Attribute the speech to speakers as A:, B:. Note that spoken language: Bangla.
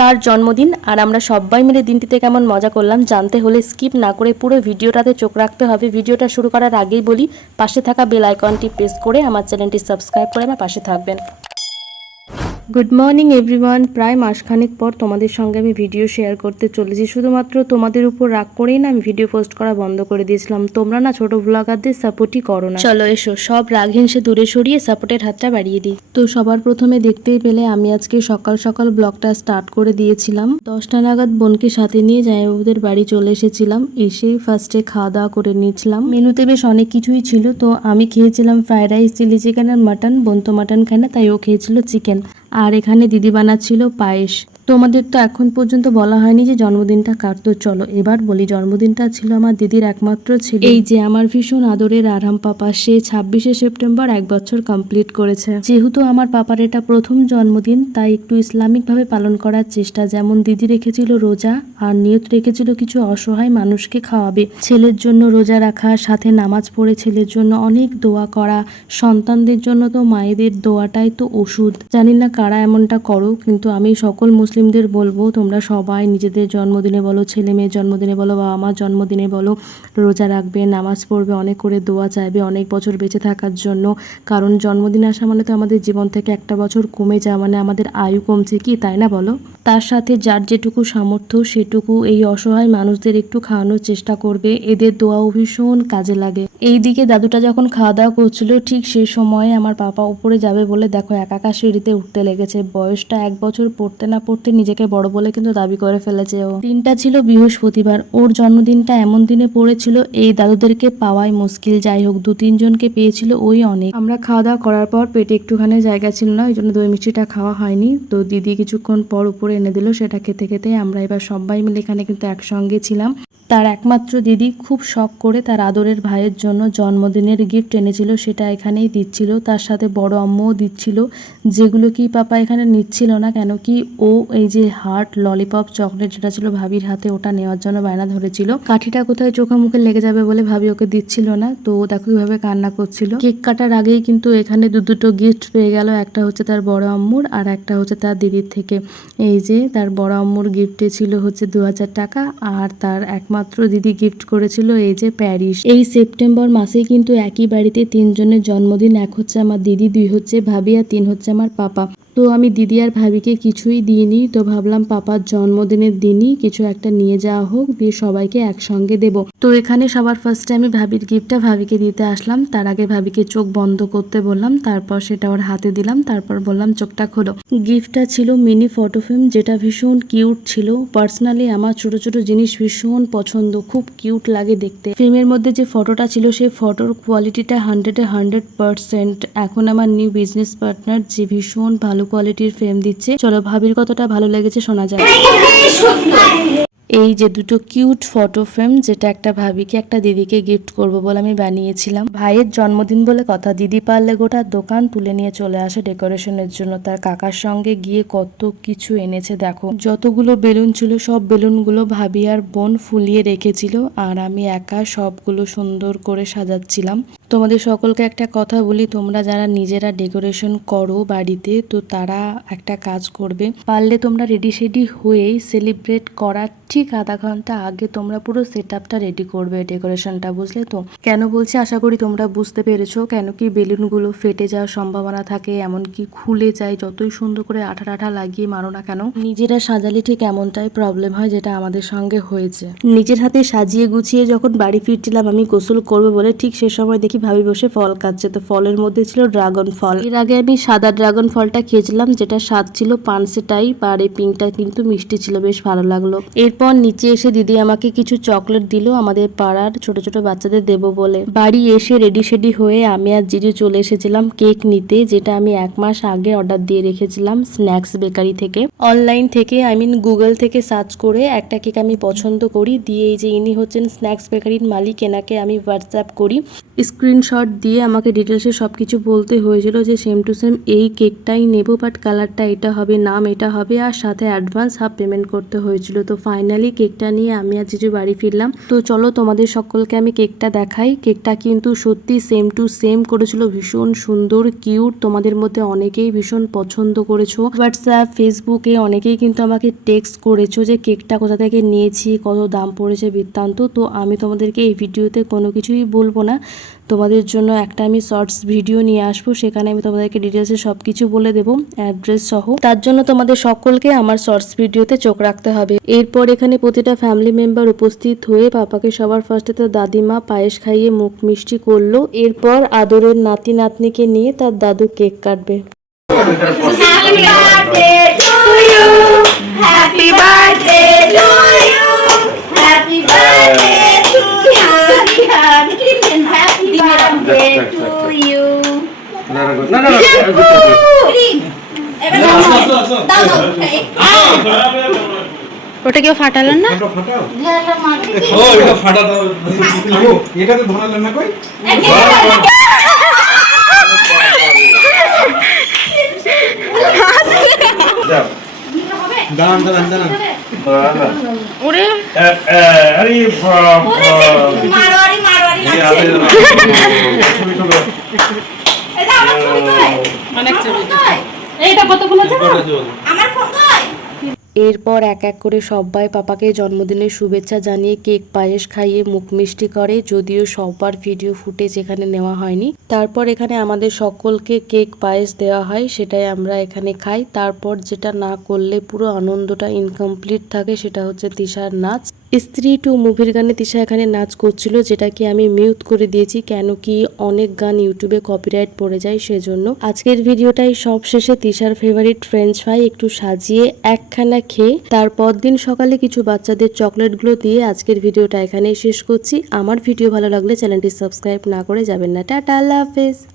A: কার জন্মদিন? আর আমরা সবাই মিলে দিনটিতে কেমন মজা করলাম, জানতে হলে স্কিপ না করে পুরো ভিডিওটাতে চোখ রাখতে হবে। ভিডিওটা শুরু করার আগেই বলি, পাশে থাকা বেল আইকনটি প্রেস করে আমার চ্যানেলটি সাবস্ক্রাইব করে আমার পাশে থাকবেন। গুড মর্নিং এভরিওয়ান প্রায় মাসখানেক পর তোমাদের সঙ্গে আমি ভিডিও শেয়ার করতে চলেছি। শুধুমাত্র তোমাদের উপর রাগ করেই না আমি ভিডিও পোস্ট করা বন্ধ করে দিয়েছিলাম। তোমরা না ছোট ব্লগারদের সাপোর্টই করো না। চলো এসো সব রাগ হিংসে দূরে সরিয়ে সাপোর্টের হাতটা বাড়িয়ে দিই। তো সবার প্রথমে দেখতেই পেলে আমি আজকে সকাল সকাল ব্লগটা স্টার্ট করে দিয়েছিলাম। দশটা নাগাদ বোনকে সাথে নিয়ে জামাইবাবুদের বাড়ি চলে এসেছিলাম। এসেই ফার্স্টে খাওয়া দাওয়া করে নিয়েছিলাম। মেনুতে বেশ অনেক কিছুই ছিল। তো আমি খেয়েছিলাম ফ্রাইড রাইস চিলি চিকেন আর মাটন বোন তো মাটন খায় না তাই ও খেয়েছিল চিকেন আর এখানে দিদি বানাচ্ছিল পায়েস। তোমাদের তো এখন পর্যন্ত বলা হয়নি যে জন্মদিনটা কার, তো চলো এবার বলি, জন্মদিনটা ছিল আমার দিদির একমাত্র ছিল। এই যে আমার ভীষণ আদরের আরাম পাপা, সে ছাব্বিশে সেপ্টেম্বর এক বছর কমপ্লিট করেছে। যেহেতু আমার পাপার এটা প্রথম জন্মদিন, তাই একটু ইসলামিকভাবে পালন করার চেষ্টা, যেমন দিদি রেখেছিল রোজা, আর নিয়ত রেখেছিল কিছু অসহায় মানুষকে খাওয়াবে। ছেলের জন্য রোজা রাখা, সাথে নামাজ পড়ে ছেলের জন্য অনেক দোয়া করা, সন্তানদের জন্য তো মায়েদের দোয়াটাই তো ওষুধ। জানি না কারা এমনটা করো, কিন্তু আমি সকল মুসলিমদের বলব, তোমরা সবাই নিজেদের জন্মদিনে বলো, ছেলে মেয়ের জন্মদিনে বলো বা আমার জন্মদিনে বলো, রোজা রাখবে, নামাজ পড়বে, অনেক করে দোয়া চাইবে, অনেক বছর বেঁচে থাকার জন্য। কারণ জন্মদিন আসা মানে তো আমাদের জীবন থেকে একটা বছর কমে যাওয়া মানে আমাদের আয়ু কমছে কি, তাই না বলো? তার সাথে যার যেটুকু সামর্থ্য, সেটুকু এই অসহায় মানুষদের একটু খাওয়ানোর চেষ্টা করবে, এদের দোয়াও ভীষণ কাজে লাগে। এই দিকে দাদুটা যখন খাওয়া দাওয়া করছিল, ঠিক সেই সময়ে আমার পাপা উপরে যাবে বলে দেখো একা একা সিঁড়িতে উঠতে লেগেছে। বয়সটা এক বছর পড়তে না পড়তে নিজেকে বড় বলে কিন্তু দাবি করে ফেলেছে ও। দিনটা ছিল বৃহস্পতিবার। ওর জন্মদিনটা এমন দিনে পড়েছিল, এই দাদুদেরকে পাওয়াই মুশকিল। যাই হোক, দু তিনজনকে পেয়েছিল ওই অনেক। আমরা খাওয়া দাওয়া করার পর পেটে একটুখানি জায়গা ছিল না, ওই জন্য দই মিষ্টিটা খাওয়া হয়নি। তো দিদি কিছুক্ষণ পর উপরে এনে দিল, সেটা খেতে খেতে আমরা এবার সবাই মিলে এখানে কিন্তু একসঙ্গে ছিলাম। তার একমাত্র দিদি খুব শখ করে তার আদরের ভাইয়ের জন্য জন্মদিনের গিফট এনেছিল, সেটা এখানেই দিচ্ছিল। তার সাথে বড় আম্মুও দিচ্ছিল। যেগুলো কি পাপা এখানে নিচ্ছিল না কেন? কি ও এই যে হার্ট ললিপপ চকলেট যেটা ছিল ভাবির হাতে, ওটা নেওয়ার জন্য বায়না ধরেছিল। কাঠিটা কোথায় চোখে মুখে লেগে যাবে বলে ভাবি ওকে দিচ্ছিল না। তো ও দেখো কীভাবে কান্না করছিল। কেক কাটার আগেই কিন্তু এখানে দু দুটো গিফট পেয়ে গেল। একটা হচ্ছে তার বড় আম্মুর আর একটা হচ্ছে তার দিদির থেকে। এই যে তার বড় আম্মুর গিফটে ছিল হচ্ছে দু হাজার টাকা আর তার একমাত্র দিদি গিফট করেছিল, এই যে প্যারিস। এই সেপ্টেম্বর মাসে কিন্তু একই বাড়িতে তিনজনের জন্মদিন, এক হচ্ছে আমার দিদি, দুই হচ্ছে ভাবি, আর তিন হচ্ছে আমার পাপা। তো আমি দিদি আর ভাবিকে কিছুই দিইনি। তো ভাবলাম পাপার জন্মদিনের দিনই কিছু একটা নিয়ে যাওয়া হোক, দিয়ে সবাইকে একসঙ্গে দেব। তো এখানে সবার ফার্স্টে আমি ভাবির গিফটটা ভাবিকে দিতে আসলাম। তার আগে ভাবিকে চোখ বন্ধ করতে বললাম, তারপর সেটা ওর হাতে দিলাম, তারপর বললাম চোখটা খোলো। গিফটটা ছিল মিনি ফটো ফ্রেম যেটা ভীষণ কিউট ছিল। পার্সোনালি আমার ছোট ছোট জিনিস ভীষণ পছন্দ, খুব কিউট লাগে দেখতে। ফ্রেমের মধ্যে যে ফটোটা ছিল, সেই ফটোর কোয়ালিটিটা হান্ড্রেডে হান্ড্রেড পার্সেন্ট এখন আমার নিউ বিজনেস পার্টনার যে ভীষণ ভালো কোয়ালিটির ফ্রেম দিচ্ছে চলো ভাবির কতটা ভালো লেগেছে শোনা যায় এই যে দুটো কিউট ফটো ফ্রেম যেটা একটা ভাবিকে একটা দিদিকে গিফট করব বলে আমি বানিয়েছিলাম। ভাইয়ের জন্মদিন বলে কথা, দিদি পারলে গোটা দোকান তুলে নিয়ে চলে আসে ডেকোরেশনের জন্য। তার কাকার সঙ্গে গিয়ে কত কিছু এনেছে দেখো। যতগুলো বেলুন ছিল, সব বেলুনগুলো ভাবি আর বোন ফুলিয়ে রেখেছিল আর আমি একা সবগুলো সুন্দর করে সাজাচ্ছিলাম। তোমাদের সকলকে একটা কথা বলি, তোমরা যারা নিজেরা ডেকোরেশন করো বাড়িতে, তো তারা একটা কাজ করবে। পারলে তোমরা রেডি সেডি হয়েই সেলিব্রেট করার ঠিক আধা ঘণ্টা আগে তোমরা পুরো সেট আপটা রেডি করবে ডেকোরেশনটা বুঝলে তো? কেন বলছি? আশা করি তোমরা বুঝতে পেরেছ। কেন কি বেলুনগুলো ফেটে যাওয়ার সম্ভাবনা থাকে, এমনকি খুলে যায়, যতই সুন্দর করে আঠা টাঠা লাগিয়ে মারো না কেন? নিজেরা সাজালে ঠিক এমনটাই প্রবলেম হয় যেটা আমাদের সঙ্গে হয়েছে। নিজের হাতে সাজিয়ে গুছিয়ে যখন বাড়ি ফিরছিলাম, আমি গোসল করব বলে ঠিক সে সময় দেখি ভাবি বসে ফল কাটছে। তো ফলের মধ্যে ছিল ড্রাগন ফল এর আগে আমি সাদা ড্রাগন ফলটা খেয়েছিলাম যেটা স্বাদ ছিল পানসে টাইপ আর এই পিঙ্কটা কিন্তু মিষ্টি ছিল, বেশ ভালো লাগল। এরপর নিচে এসে দিদি আমাকে কিছু চকলেট দিল, আমাদের পাড়ার ছোট ছোট বাচ্চাদের দেবো বলে। বাড়ি এসে রেডি সেডি হয়ে আমি আর জিজু চলে এসেছিলাম কেক নিতে, যেটা আমি এক মাস আগে অর্ডার দিয়ে রেখেছিলাম স্ন্যাক্স বেকারি থেকে। অনলাইন থেকে আই মিন গুগল থেকে সার্চ করে একটা কেক আমি পছন্দ করি, দিয়ে এই যে ইনি হচ্ছেন স্ন্যাক্স বেকারির মালিক, এনাকে আমি হোয়াটসঅ্যাপ করি। স্ক্রিনশট দিয়ে আমাকে ডিটেলসে সব কিছু বলতে হয়েছিল যে সেম টু সেম এই কেকটাই নেব বাট কালারটা এটা হবে, নাম এটা হবে, আর সাথে অ্যাডভান্স হাফ পেমেন্ট করতে হয়েছিল। তো ফাইনাল ফাইনালি কেকটা নিয়ে আমি আর জিজু বাড়ি ফিরলাম। তো চলো তোমাদের সকলকে আমি কেকটা দেখাই। কেকটা কিন্তু সত্যি সেম টু সেম করেছিল, ভীষণ সুন্দর কিউট তোমাদের মধ্যে অনেকেই ভীষণ পছন্দ করেছ। হোয়াটসঅ্যাপ ফেসবুকে অনেকেই কিন্তু আমাকে টেক্সট করেছ যে কেকটা কোথা থেকে নিয়েছি, কত দাম পড়েছে বৃত্তান্ত। তো আমি তোমাদেরকে এই ভিডিওতে কোনো কিছুই বলব না। তোমাদের জন্য একটা আমি শর্টস ভিডিও নিয়ে আসব সেখানে আমি তোমাদেরকে ডিটেলসে সব কিছু বলে দেবো অ্যাড্রেস সহ তার জন্য তোমাদের সকলকে আমার শর্টস ভিডিওতে চোখ রাখতে হবে এরপর এখানে প্রতিটা ফ্যামিলি মেম্বার উপস্থিত হয়ে পাপাকে সবার ফার্স্টে তার দাদিমা পায়েস খাইয়ে মুখ মিষ্টি করল এরপর আদরের নাতি নাতনিকে নিয়ে তার দাদু কেক কাটবে
B: Happy birthday to you. Happy birthday to you. Happy birthday to you. Happy birthday to you.
C: না না না
B: এবার দাও দাও দাও
A: ওটা কেউ ফাটালেন না?
C: কই? যাও। দাঁড়ান দাঁড়ান দাঁড়ান।
A: ওরে।
C: আরে
A: এরপর এক এক করে সবাই পাপাকে জন্মদিনের শুভেচ্ছা জানিয়ে কেক পায়েস খাইয়ে মুখ মিষ্টি করে, যদিও সবার ভিডিও ফুটেজ এখানে নেওয়া হয়নি। তারপর এখানে আমাদের সকলকে কেক পায়েস দেওয়া হয়, সেটাই আমরা এখানে খাই। তারপর যেটা না করলে পুরো আনন্দটা ইনকমপ্লিট থাকে, সেটা হচ্ছে তিশার নাচ। স্ত্রী টু মুভির গানে তিশা এখানে নাচ করছিল যেটাকে আমি মিউট করে দিয়েছি, কেন কি অনেক গান ইউটিউবে কপিরাইট পড়ে যায় সেজন্য। আজকের ভিডিওটাই সব শেষে তিশার ফেভারিট ফ্রেঞ্চ ফ্রাই একটু সাজিয়ে একখানা খেয়ে তারপর দিন সকালে কিছু বাচ্চাদের চকলেটগুলো দিয়ে আজকের ভিডিওটা এখানেই শেষ করছি। আমার ভিডিও ভালো লাগলে চ্যানেলটি সাবস্ক্রাইব না করে যাবেন না। টাটা, আল্লাহ হাফেজ।